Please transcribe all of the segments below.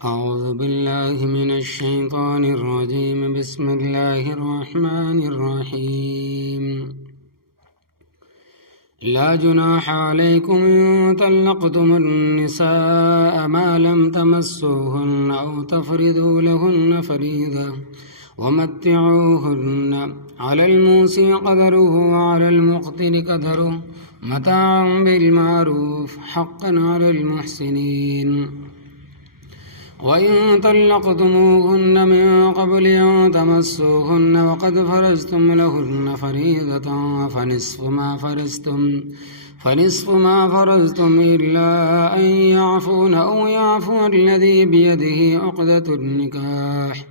أعوذ بالله من الشيطان الرجيم بسم الله الرحمن الرحيم لا جناح عليكم إن طلقتم النساء ما لم تمسوهن أو تفرضوا لهن فريضة ومتعوهن على الموسع قدره وعلى المقتر قدره متاعا بالمعروف حقا على المحسنين وإن طلقتموهن من قبل أن تمسوهن وقد فرضتم لهن فريضة فنصف ما فرضتم إلا أن يعفون أو يعفو الذي بيده عقدة النكاح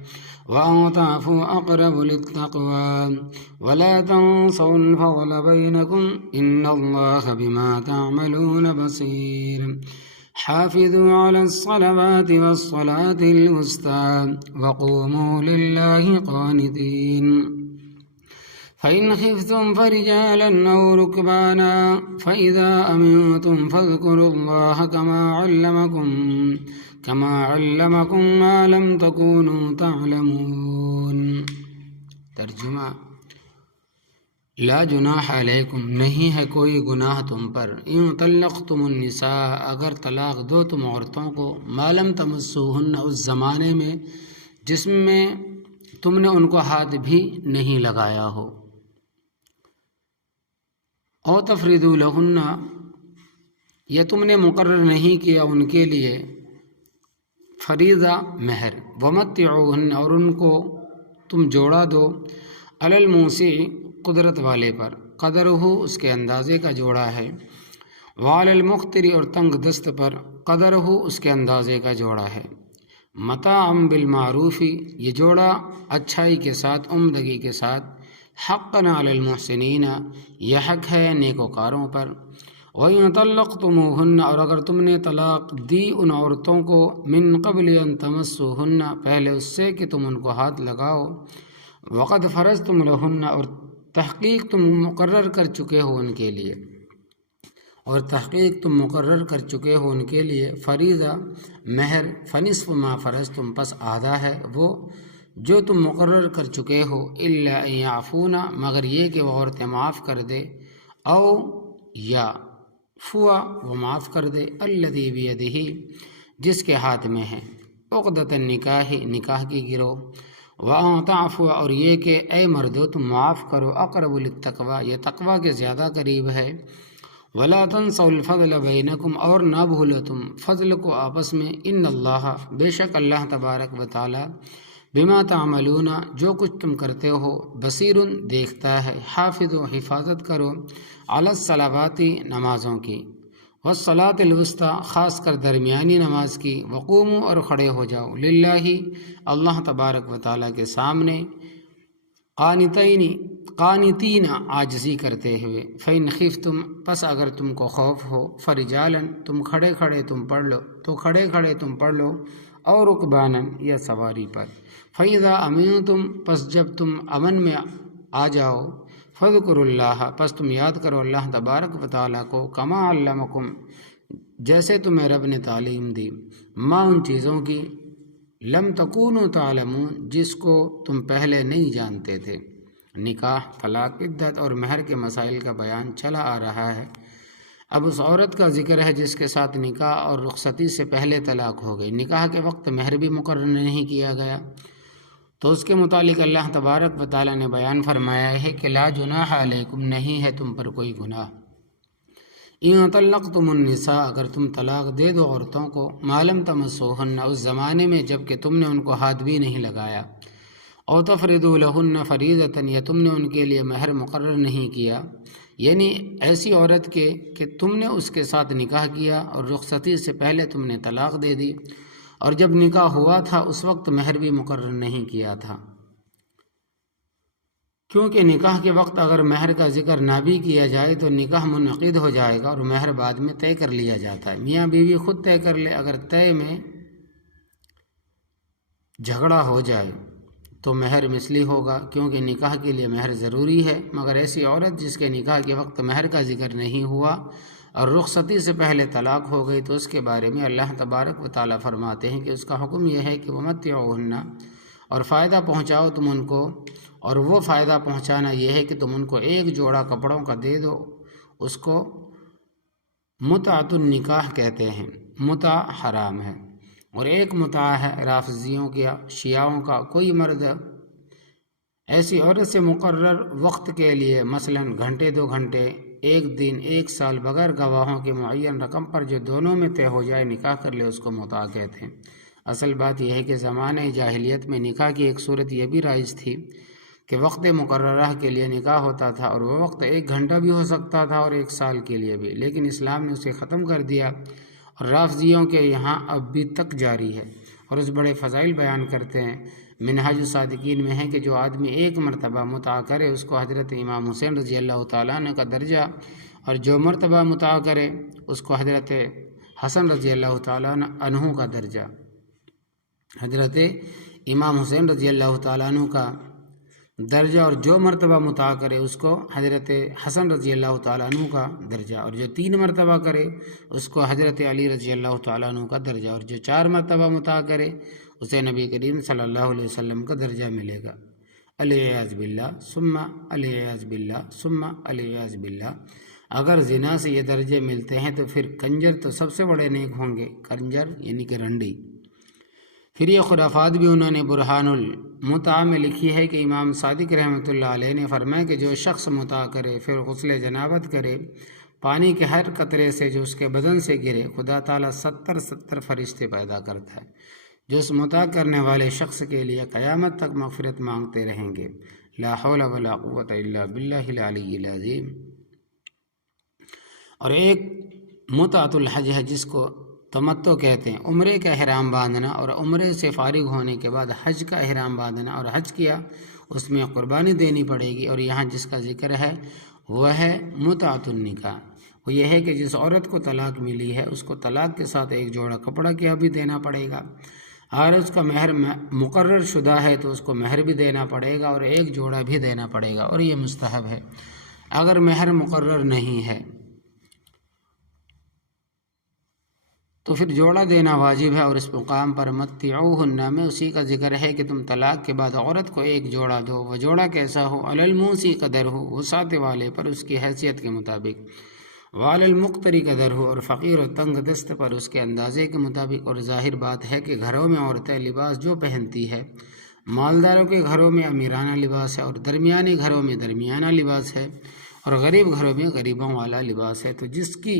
وأن تعفوا أقرب للتقوى ولا تنسوا الفضل بينكم إن الله بما تعملون بصير حافظوا على الصلوات والصلاة الوسطى وقوموا لله قانتين فإن خفتم فرجالا أو ركبانا فإذا أمنتم فاذكروا الله كما علمكم ما لم تكونوا تعلمون۔ ترجمہ: لا جناح علیکم، نہیں ہے کوئی گناہ تم پر، ان طلقتم النساء، اگر طلاق دو تم عورتوں کو، ما لم تمسوہن، اس زمانے میں جس میں تم نے ان کو ہاتھ بھی نہیں لگایا ہو، او تفریضوا لہن، یا تم نے مقرر نہیں کیا ان کے لیے فریضہ مہر، ومتعوہن، اور ان کو تم جوڑا دو، علی الموسع، قدرت والے پر، قدرہ، اس کے اندازے کا جوڑا ہے، وعلی المقتر، اور تنگ دست پر، قدرہ، اس کے اندازے کا جوڑا ہے، متاعا بالمعروف، یہ جوڑا اچھائی کے ساتھ، عمدگی کے ساتھ، حقا علی المحسنین، یہ حق ہے نیکوکاروں پر، وَإِن طَلَّقْتُمُوهُنَّ، اور اگر تم نے طلاق دی ان عورتوں کو، من قبل ان تمسوهن، پہلے اس سے کہ تم ان کو ہاتھ لگاؤ، وقد فرضتم لہن، اور تحقیق تم مقرر کر چکے ہو ان کے لیے، فریضہ مہر، فنصف ما فرضتم، پس آدھا ہے وہ جو تم مقرر کر چکے ہو، الا ان یعفون، مگر یہ کہ وہ عورتیں معاف کر دے، او یا فوا، وہ معاف کر دے، الذی بیدہ، جس کے ہاتھ میں ہے، عقدۃ النکاح، نکاح کی گرو، وَأَن تَعْفُوَ، اور یہ کہ اے مردو تم معاف کرو، اقرب للتقوی، یہ تقوی کے زیادہ قریب ہے، وَلَا تَنْسَوْا الْفَضْلَ بَيْنَكُمْ، اور نہ بھولو تم فضل کو آپس میں، ان اللہ، بے شک اللہ تبارک و تعالی، بما تعملون، جو کچھ تم کرتے ہو، بصیر، دیکھتا ہے، حافظوا، حفاظت کرو، علی الصلوات، نمازوں کی، والصلاۃ الوسطی، خاص کر درمیانی نماز کی، وقوموا، اور کھڑے ہو جاؤ، للہ، اللہ تبارک و تعالیٰ کے سامنے، قانتین، عاجزی کرتے ہوئے، فإن خفتم، پس اگر تم کو خوف ہو، فرجالا، تم کھڑے کھڑے تم پڑھ لو، اور رکبانا، یا سواری پر، فإذا امنتم، پس جب تم امن میں آ جاؤ، فاذکروا اللہ، پس تم یاد کرو اللہ تبارک و تعالیٰ کو، کما علمکم، جیسے تمہیں رب نے تعلیم دی، ما، ان چیزوں کی، لم تکونوا تعلمون، جس کو تم پہلے نہیں جانتے تھے۔ نکاح، طلاق، عدت اور مہر کے مسائل کا بیان چلا آ رہا ہے، اب اس عورت کا ذکر ہے جس کے ساتھ نکاح اور رخصتی سے پہلے طلاق ہو گئی، نکاح کے وقت مہر بھی مقرر نہیں کیا گیا، تو اس کے متعلق اللہ تبارک و تعالیٰ نے بیان فرمایا ہے کہ لا جناح علیکم، نہیں ہے تم پر کوئی گناہ، ان طلقتم النساء، اگر تم طلاق دے دو عورتوں کو، ما لم تمسوهن، اس زمانے میں جب کہ تم نے ان کو ہاتھ بھی نہیں لگایا، او تفرضوا لهن فریضۃ، یا تم نے ان کے لیے مہر مقرر نہیں کیا، یعنی ایسی عورت کے کہ تم نے اس کے ساتھ نکاح کیا اور رخصتی سے پہلے تم نے طلاق دے دی، اور جب نکاح ہوا تھا اس وقت مہر بھی مقرر نہیں کیا تھا، کیونکہ نکاح کے وقت اگر مہر کا ذکر نہ بھی کیا جائے تو نکاح منعقد ہو جائے گا اور مہر بعد میں طے کر لیا جاتا ہے، میاں بیوی خود طے کر لے، اگر طے میں جھگڑا ہو جائے تو مہر مثلی ہوگا، کیونکہ نکاح کے لیے مہر ضروری ہے، مگر ایسی عورت جس کے نکاح کے وقت مہر کا ذکر نہیں ہوا اور رخصتی سے پہلے طلاق ہو گئی تو اس کے بارے میں اللہ تبارک و تعالیٰ فرماتے ہیں کہ اس کا حکم یہ ہے کہ ومتعوہن، اور فائدہ پہنچاؤ تم ان کو، اور وہ فائدہ پہنچانا یہ ہے کہ تم ان کو ایک جوڑا کپڑوں کا دے دو، اس کو متعۃ النکاح کہتے ہیں، متع حرام ہے، اور ایک متع ہے رافضیوں کا، شیعوں کا، کوئی مرد ایسی عورت سے مقرر وقت کے لیے مثلا گھنٹے 2 گھنٹے، 1 دن، 1 سال بغیر گواہوں کے معین رقم پر جو دونوں میں طے ہو جائے نکاح کر لے، اس کو متع کہتے ہیں۔ اصل بات یہ ہے کہ زمانہ جاہلیت میں نکاح کی ایک صورت یہ بھی رائج تھی کہ وقت مقررہ کے لیے نکاح ہوتا تھا، اور وہ وقت 1 گھنٹہ بھی ہو سکتا تھا اور 1 سال کے لیے بھی، لیکن اسلام نے اسے ختم کر دیا، اور رافضیوں کے یہاں اب بھی تک جاری ہے، اور اس بڑے فضائل بیان کرتے ہیں۔ منہاج الصادقین میں ہے کہ جو آدمی 1 مرتبہ متع کرے اس کو حضرت امام حسین رضی اللہ تعالیٰ عنہ کا درجہ، اور جو مرتبہ متع کرے اس کو حضرت حسن رضی اللہ تعالیٰ عنہ کا درجہ، حضرت امام حسین رضی اللہ تعالیٰ عنہ کا درجہ، اور جو مرتبہ متع کرے اس کو حضرت حسن رضی اللہ تعالیٰ عنہ کا درجہ، اور جو 3 مرتبہ کرے اس کو حضرت علی رضی اللہ تعالیٰ عنہ کا درجہ، اور جو 4 مرتبہ متع کرے اسے نبی کریم صلی اللہ علیہ وسلم کا درجہ ملے گا۔ العیاذ باللہ ثم العیاذ باللہ ثم العیاذ باللہ۔ اگر زنا سے یہ درجے ملتے ہیں تو پھر کنجر تو سب سے بڑے نیک ہوں گے، کنجر یعنی کہ رنڈی۔ پھر یہ خرافات بھی انہوں نے برہان المتع میں لکھی ہے کہ امام صادق رحمۃ اللہ علیہ نے فرمایا کہ جو شخص متع کرے پھر غسل جنابت کرے پانی کے ہر قطرے سے جو اس کے بدن سے گرے، خدا تعالیٰ 70 فرشتے پیدا کرتا ہے جو اس متع کرنے والے شخص کے لیے قیامت تک مغفرت مانگتے رہیں گے۔ لا حول ولا قوت الا باللہ العلی العظیم۔ اور ایک متعۃ الحج ہے جس کو تمتع کہتے ہیں، عمرے کا احرام باندھنا، اور عمرے سے فارغ ہونے کے بعد حج کا احرام باندھنا، اور حج کیا اس میں قربانی دینی پڑے گی، اور یہاں جس کا ذکر ہے وہ ہے متعۃ النکاح۔ وہ یہ ہے کہ جس عورت کو طلاق ملی ہے اس کو طلاق کے ساتھ 1 جوڑا کپڑا کیا بھی دینا پڑے گا، اگر اس کا مہر مقرر شدہ ہے تو اس کو مہر بھی دینا پڑے گا اور 1 جوڑا بھی دینا پڑے گا، اور یہ مستحب ہے۔ اگر مہر مقرر نہیں ہے تو پھر جوڑا دینا واجب ہے، اور اس مقام پر متعوہن میں اسی کا ذکر ہے کہ تم طلاق کے بعد عورت کو 1 جوڑا دو، وہ جوڑا کیسا ہو؟ علی الموسی قدر ہو، وسعت والے پر اس کی حیثیت کے مطابق، وعلی المقتری قدر ہو، اور فقیر و تنگ دست پر اس کے اندازے کے مطابق۔ اور ظاہر بات ہے کہ گھروں میں عورتیں لباس جو پہنتی ہے، مالداروں کے گھروں میں امیرانہ لباس ہے، اور درمیانی گھروں میں درمیانہ لباس ہے، اور غریب گھروں میں غریبوں والا لباس ہے، تو جس کی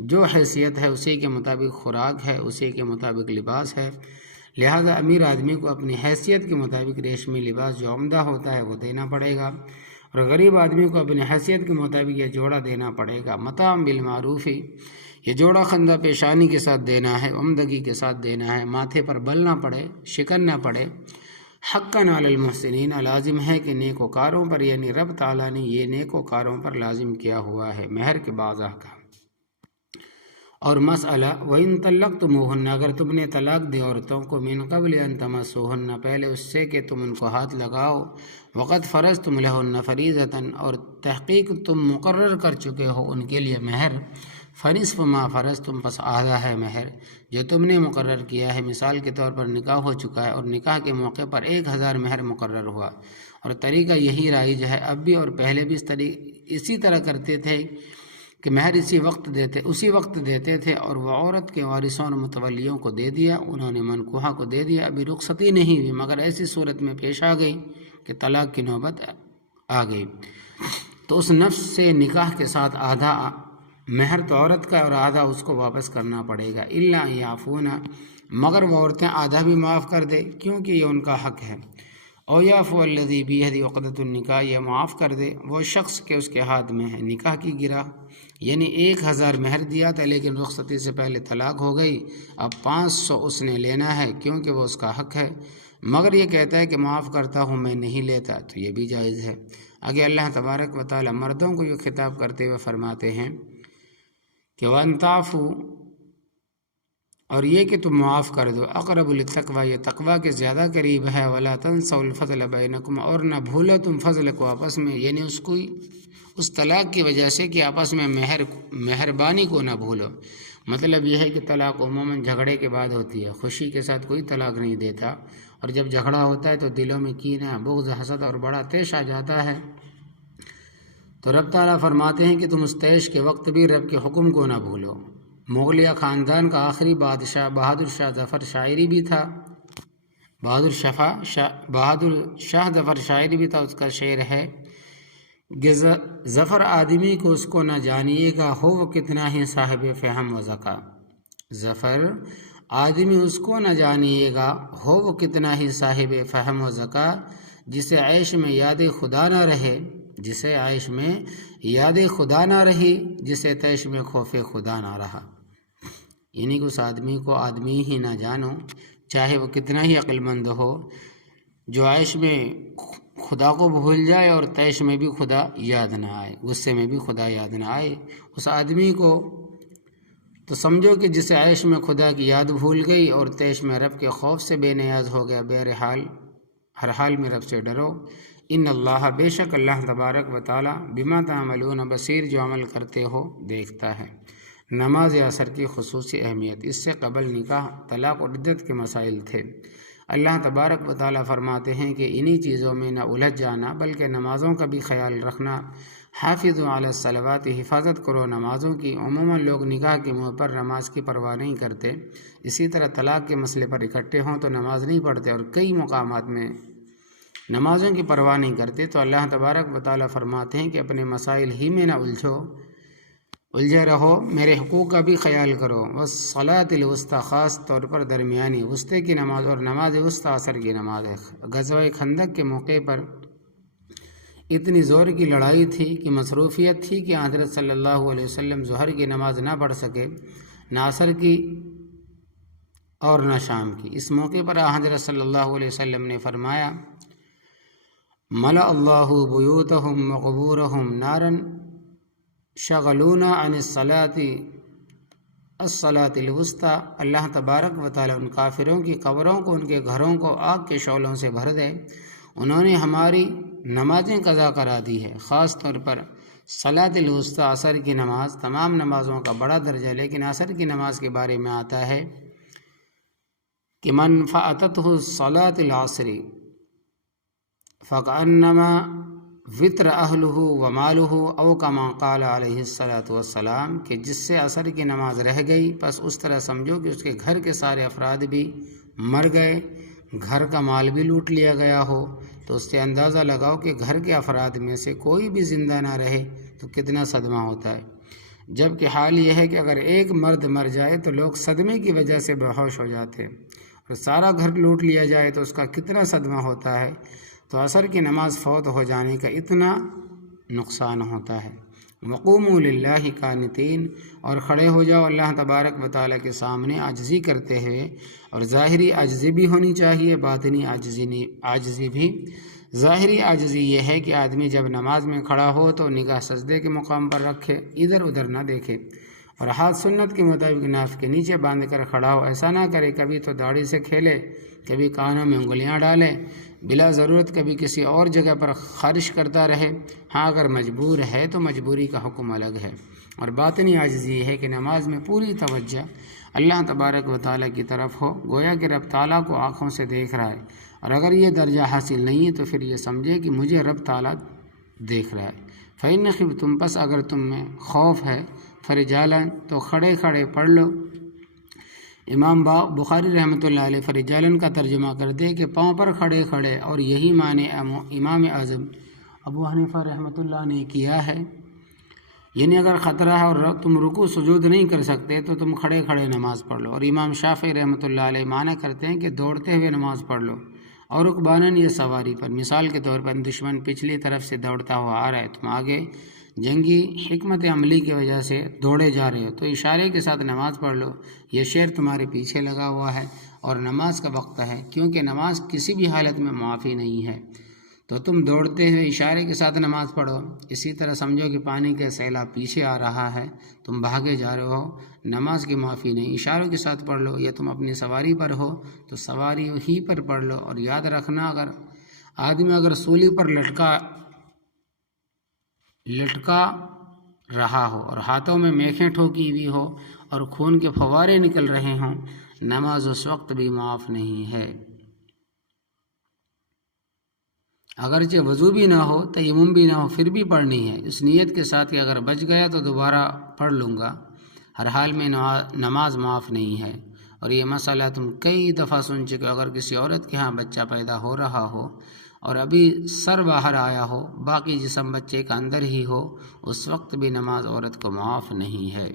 جو حیثیت ہے اسی کے مطابق خوراک ہے، اسی کے مطابق لباس ہے، لہذا امیر آدمی کو اپنی حیثیت کے مطابق ریشمی لباس جو عمدہ ہوتا ہے وہ دینا پڑے گا، اور غریب آدمی کو اپنی حیثیت کے مطابق یہ جوڑا دینا پڑے گا۔ متاع بالمعروف، یہ جوڑا خندہ پیشانی کے ساتھ دینا ہے، عمدگی کے ساتھ دینا ہے، ماتھے پر بل نہ پڑے، شکن نہ پڑے۔ حقاً علی المحسنین، لازم ہے کہ نیکوکاروں پر، یعنی رب تعالیٰ نے یہ نیکوکاروں پر لازم کیا ہوا ہے مہر کے بعض احکام۔ اور مسئلہ وَإِن طَلَّقْتُمُوهُنَّ، اگر تم نے طلاق دی عورتوں کو، من قبل ان تمسوهن، پہلے اس سے کہ تم ان کو ہاتھ لگاؤ، وقد فرضتم لهن فریضۃ، اور تحقیق تم مقرر کر چکے ہو ان کے لیے مہر، فنصف ما فرضتم، پس آدھا ہے مہر جو تم نے مقرر کیا ہے۔ مثال کے طور پر نکاح ہو چکا ہے اور نکاح کے موقع پر 1000 مہر مقرر ہوا، اور طریقہ یہی رائج ہے اب بھی، اور پہلے بھی اسی طرح کرتے تھے کہ مہر اسی وقت دیتے تھے، اور وہ عورت کے وارثوں اور متولیوں کو دے دیا، انہوں نے منکوحہ کو دے دیا، ابھی رخصتی نہیں ہوئی، مگر ایسی صورت میں پیش آ گئی کہ طلاق کی نوبت آ گئی، تو اس نفس سے نکاح کے ساتھ آدھا مہر تو عورت کا اور آدھا اس کو واپس کرنا پڑے گا، الا یعفون، مگر وہ عورتیں آدھا بھی معاف کر دے کیونکہ یہ ان کا حق ہے، او یعفو الذی بیدہ عقدۃ النکاح، یہ معاف کر دے وہ شخص کے اس کے ہاتھ میں ہے نکاح کی گرہ، یعنی 1000 مہر دیا تھا لیکن رخصتی سے پہلے طلاق ہو گئی، اب 500 اس نے لینا ہے کیونکہ وہ اس کا حق ہے، مگر یہ کہتا ہے کہ معاف کرتا ہوں میں نہیں لیتا، تو یہ بھی جائز ہے۔ آگے اللہ تبارک و تعالی مردوں کو یہ خطاب کرتے ہوئے فرماتے ہیں کہ وَأَن تَعْفُوا، اور یہ کہ تم معاف کر دو، اقرب للتقوی، یہ تقوی کے زیادہ قریب ہے، ولا تنسوا الفضل بینکم، اور نہ بھولو تم فضل کو آپس میں، یعنی اس طلاق کی وجہ سے کہ آپس میں مہربانی کو نہ بھولو۔ مطلب یہ ہے کہ طلاق عموماً جھگڑے کے بعد ہوتی ہے، خوشی کے ساتھ کوئی طلاق نہیں دیتا، اور جب جھگڑا ہوتا ہے تو دلوں میں کینہ، بغض، حسد اور بڑا طیش آ جاتا ہے۔ تو رب تعالیٰ فرماتے ہیں کہ تم اس طیش کے وقت بھی رب کے حکم کو نہ بھولو۔ مغلیہ خاندان کا آخری بادشاہ بہادر شاہ ظفر شاعری بھی تھا، بہادر شاہ ظفر شاعری بھی تھا۔ اس کا شعر ہے کہ ظفر آدمی کو اس کو نہ جانیے گا، ہو وہ کتنا ہی صاحب فہم و ذکا۔ ظفر آدمی اس کو نہ جانیے گا، ہو وہ کتنا ہی صاحب فہم و ذکا، جسے عیش میں یاد خدا نہ رہے، جسے عیش میں یاد خدا نہ رہی، جسے طیش میں خوف خدا نہ رہا۔ یعنی کہ اس آدمی کو آدمی ہی نہ جانو، چاہے وہ کتنا ہی عقل مند ہو، جو عیش میں خدا کو بھول جائے اور طیش میں بھی خدا یاد نہ آئے، غصے میں بھی خدا یاد نہ آئے، اس آدمی کو تو سمجھو کہ جسے عیش میں خدا کی یاد بھول گئی اور طیش میں رب کے خوف سے بے نیاز ہو گیا۔ بہرحال ہر حال میں رب سے ڈرو۔ ان اللہ، بے شک اللہ تبارک و تعالی، بما تعملون بصیر، جو عمل کرتے ہو دیکھتا ہے۔ نماز عصر کی خصوصی اہمیت۔ اس سے قبل نکاح، طلاق اور عدت کے مسائل تھے۔ اللہ تبارک و تعالی فرماتے ہیں کہ انہی چیزوں میں نہ الجھ جانا بلکہ نمازوں کا بھی خیال رکھنا۔ حافظوا علی الصلوات، حفاظت کرو نمازوں کی۔ عموماً لوگ نکاح کے موقع پر نماز کی پرواہ نہیں کرتے، اسی طرح طلاق کے مسئلے پر اکٹھے ہوں تو نماز نہیں پڑھتے، اور کئی مقامات میں نمازوں کی پرواہ نہیں کرتے۔ تو اللہ تبارک و تعالی فرماتے ہیں کہ اپنے مسائل ہی میں نہ الجھے رہو، میرے حقوق کا بھی خیال کرو۔ والصلاۃ الوسطیٰ، خاص طور پر درمیانی وسطی کی نماز، اور نماز وسطیٰ عصر کی نماز ہے۔ غزوہ خندق کے موقع پر اتنی زور کی لڑائی تھی کہ مصروفیت تھی کہ حضرت صلی اللہ علیہ وسلم ظہر کی نماز نہ پڑھ سکے، نہ عصر کی اور نہ شام کی۔ اس موقع پر حضرت صلی اللہ علیہ وسلم نے فرمایا، ملأ اللہ بیوتہم وقبورہم نارا شغلونا عن الصلاۃ الوسطیٰ۔ اللہ تبارک و تعالیٰ ان کافروں کی قبروں کو، ان کے گھروں کو آگ کے شعلوں سے بھر دے، انہوں نے ہماری نمازیں قضا کرا دی ہے۔ خاص طور پر صلاۃ الوسطیٰ، عصر کی نماز، تمام نمازوں کا بڑا درجہ، لیکن عصر کی نماز کے بارے میں آتا ہے کہ من فاتتہ صلاۃ العصر فکأنما وطر اہلہ ومالہ، او کما قال علیہ الصلاۃ والسلام، کہ جس سے عصر کی نماز رہ گئی، پس اس طرح سمجھو کہ اس کے گھر کے سارے افراد بھی مر گئے، گھر کا مال بھی لوٹ لیا گیا ہو۔ تو اس سے اندازہ لگاؤ کہ گھر کے افراد میں سے کوئی بھی زندہ نہ رہے تو کتنا صدمہ ہوتا ہے۔ جبکہ حال یہ ہے کہ اگر ایک مرد مر جائے تو لوگ صدمے کی وجہ سے بے ہوش ہو جاتے، اور سارا گھر لوٹ لیا جائے تو اس کا کتنا صدمہ ہوتا ہے۔ تو عصر کی نماز فوت ہو جانے کا اتنا نقصان ہوتا ہے۔ وقوموا للہ قانتین، اور کھڑے ہو جاؤ اللہ تبارک و تعالیٰ کے سامنے عاجزی کرتے ہوئے، اور ظاہری عاجزی بھی ہونی چاہیے، باطنی عاجزی بھی۔ ظاہری عاجزی یہ ہے کہ آدمی جب نماز میں کھڑا ہو تو نگاہ سجدے کے مقام پر رکھے، ادھر ادھر نہ دیکھے، اور ہاتھ سنت کے مطابق ناف کے نیچے باندھ کر کھڑا ہو۔ ایسا نہ کرے کبھی تو داڑھی سے کھیلے، کبھی کانوں میں انگلیاں ڈالے، بلا ضرورت کبھی کسی اور جگہ پر خارش کرتا رہے۔ ہاں اگر مجبور ہے تو مجبوری کا حکم الگ ہے۔ اور باطنی عاجزی یہ ہے کہ نماز میں پوری توجہ اللہ تبارک و تعالیٰ کی طرف ہو، گویا کہ رب تعالیٰ کو آنکھوں سے دیکھ رہا ہے، اور اگر یہ درجہ حاصل نہیں ہے تو پھر یہ سمجھے کہ مجھے رب تعالیٰ دیکھ رہا ہے۔ فإن خفتم، پس اگر تم میں خوف ہے، فرجالاً، تو کھڑے کھڑے پڑھ لو۔ امام بخاری رحمۃ اللہ علیہ فرجالاً کا ترجمہ کر دے کہ پاؤں پر کھڑے کھڑے، اور یہی معنی امام اعظم ابو حنیفہ رحمۃ اللہ نے کیا ہے۔ یعنی اگر خطرہ ہے اور تم رکوع سجود نہیں کر سکتے تو تم کھڑے کھڑے نماز پڑھ لو۔ اور امام شافعی رحمۃ اللہ علیہ معنی کرتے ہیں کہ دوڑتے ہوئے نماز پڑھ لو، اور رکباناً، یہ سواری پر۔ مثال کے طور پر دشمن پچھلی طرف سے دوڑتا ہوا آ رہا ہے، تم آگے جنگی حکمت عملی کی وجہ سے دوڑے جا رہے ہو تو اشارے کے ساتھ نماز پڑھ لو، یہ شیر تمہارے پیچھے لگا ہوا ہے اور نماز کا وقت ہے، کیونکہ نماز کسی بھی حالت میں معافی نہیں ہے۔ تو تم دوڑتے ہوئے اشارے کے ساتھ نماز پڑھو۔ اسی طرح سمجھو کہ پانی کا سیلاب پیچھے آ رہا ہے، تم بھاگے جا رہے ہو، نماز کی معافی نہیں، اشاروں کے ساتھ پڑھ لو۔ یا تم اپنی سواری پر ہو تو سواری ہی پر پڑھ لو۔ اور یاد رکھنا، اگر آدمی سولی پر لٹکا رہا ہو اور ہاتھوں میں میخیں ٹھوکی ہوئی ہو اور خون کے فوارے نکل رہے ہوں، نماز اس وقت بھی معاف نہیں ہے۔ اگرچہ وضو بھی نہ ہو، تیمم بھی نہ ہو، پھر بھی پڑھنی ہے، اس نیت کے ساتھ کہ اگر بچ گیا تو دوبارہ پڑھ لوں گا۔ ہر حال میں نماز معاف نہیں ہے۔ اور یہ مسئلہ تم کئی دفعہ سن چکے ہو۔ اگر کسی عورت کے ہاں بچہ پیدا ہو رہا ہو اور ابھی سر باہر آیا ہو، باقی جسم بچے کا اندر ہی ہو، اس وقت بھی نماز عورت کو معاف نہیں ہے۔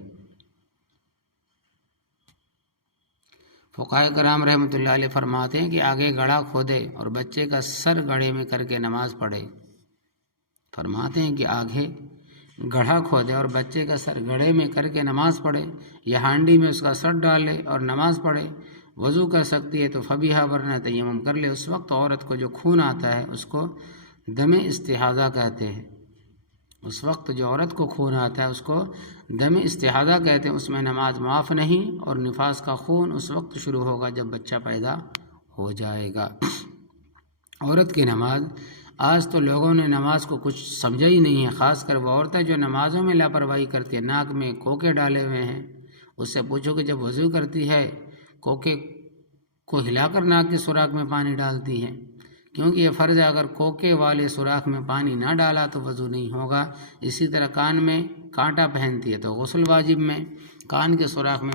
فقہائے کرام رحمۃ اللہ علیہ فرماتے ہیں کہ آگے گڑھا کھودے اور بچے کا سر گڑھے میں کر کے نماز پڑھے۔ فرماتے ہیں کہ آگے گڑھا کھودے اور بچے کا سر گڑھے میں کر کے نماز پڑھے، یا ہانڈی میں اس کا سر ڈالے اور نماز پڑھے۔ وضو کر سکتی ہے تو فبیہا، ورنہ تیمم کر لے۔ اس وقت عورت کو جو خون آتا ہے اس کو دم استحاضہ کہتے ہیں۔ اس وقت جو عورت کو خون آتا ہے اس کو دم استحاضہ کہتے ہیں، اس میں نماز معاف نہیں۔ اور نفاس کا خون اس وقت شروع ہوگا جب بچہ پیدا ہو جائے گا۔ عورت کی نماز، آج تو لوگوں نے نماز کو کچھ سمجھا ہی نہیں ہے، خاص کر وہ عورتیں جو نمازوں میں لاپرواہی کرتی ہیں، ناک میں کوکے ڈالے ہوئے ہیں۔ اس سے پوچھو کہ جب وضو کرتی ہے کوکے کو ہلا کر ناک کے سوراخ میں پانی ڈالتی ہے، کیونکہ یہ فرض ہے، اگر کوکے والے سوراخ میں پانی نہ ڈالا تو وضو نہیں ہوگا۔ اسی طرح کان میں کانٹا پہنتی ہے تو غسل واجب میں کان کے سوراخ میں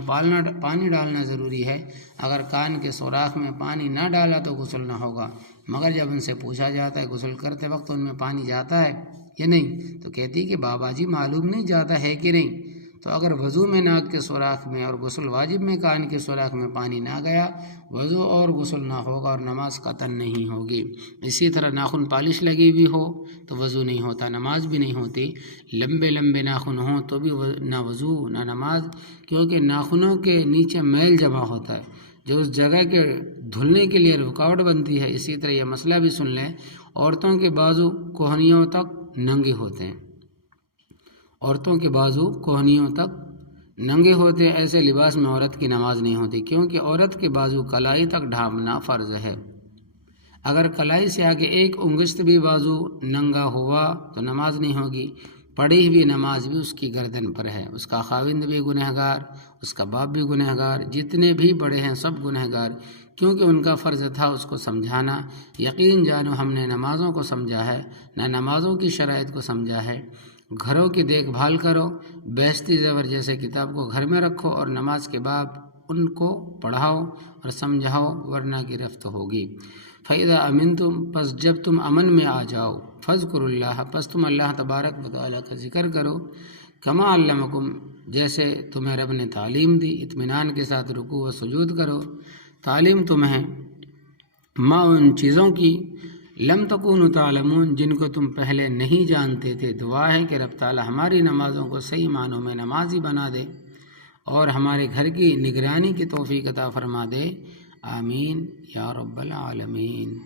پانی ڈالنا ضروری ہے۔ اگر کان کے سوراخ میں پانی نہ ڈالا تو غسل نہ ہوگا۔ مگر جب ان سے پوچھا جاتا ہے غسل کرتے وقت ان میں پانی جاتا ہے یا نہیں، تو کہتی کہ بابا جی معلوم نہیں جاتا ہے کہ نہیں۔ تو اگر وضو میں ناک کے سوراخ میں اور غسل واجب میں کان کے سوراخ میں پانی نہ گیا، وضو اور غسل نہ ہوگا اور نماز قطعاً نہیں ہوگی۔ اسی طرح ناخن پالش لگی ہوئی ہو تو وضو نہیں ہوتا، نماز بھی نہیں ہوتی۔ لمبے لمبے ناخن ہوں تو بھی نہ وضو نہ نماز، کیونکہ ناخنوں کے نیچے میل جمع ہوتا ہے جو اس جگہ کے دھلنے کے لیے رکاوٹ بنتی ہے۔ اسی طرح یہ مسئلہ بھی سن لیں، عورتوں کے بازو کوہنیوں تک ننگے ہوتے ہیں، عورتوں کے بازو کوہنیوں تک ننگے ہوتے ہیں، ایسے لباس میں عورت کی نماز نہیں ہوتی، کیونکہ عورت کے بازو کلائی تک ڈھانپنا فرض ہے۔ اگر کلائی سے آگے ایک انگشت بھی بازو ننگا ہوا تو نماز نہیں ہوگی۔ پڑھی ہوئی نماز بھی اس کی گردن پر ہے، اس کا خاوند بھی گنہگار، اس کا باپ بھی گنہگار، جتنے بھی بڑے ہیں سب گنہگار، کیونکہ ان کا فرض تھا اس کو سمجھانا۔ یقین جانو ہم نے نمازوں کو سمجھا ہے، نہ نمازوں کی شرائط کو سمجھا ہے۔ گھروں کی دیکھ بھال کرو، بیشتی زیور جیسے کتاب کو گھر میں رکھو اور نماز کے بعد ان کو پڑھاؤ اور سمجھاؤ، ورنہ گرفت ہوگی۔ فَإِذَا أَمِنْتُمْ، پس جب تم امن میں آ جاؤ، فَاذْكُرُوا اللَّهَ، پس تم اللہ تبارک و تعالیٰ کا ذکر کرو، كَمَا عَلَّمَكُمْ، جیسے تمہیں رب نے تعلیم دی، اطمینان کے ساتھ رکوع و سجود کرو۔ تعلیم تمہیں ما ان چیزوں کی لم تکونوا تعلمون، جن کو تم پہلے نہیں جانتے تھے۔ دعا ہے کہ رب تعالیٰ ہماری نمازوں کو صحیح معنوں میں نمازی بنا دے اور ہمارے گھر کی نگرانی کی توفیق عطا فرما دے، آمین یا رب العالمین۔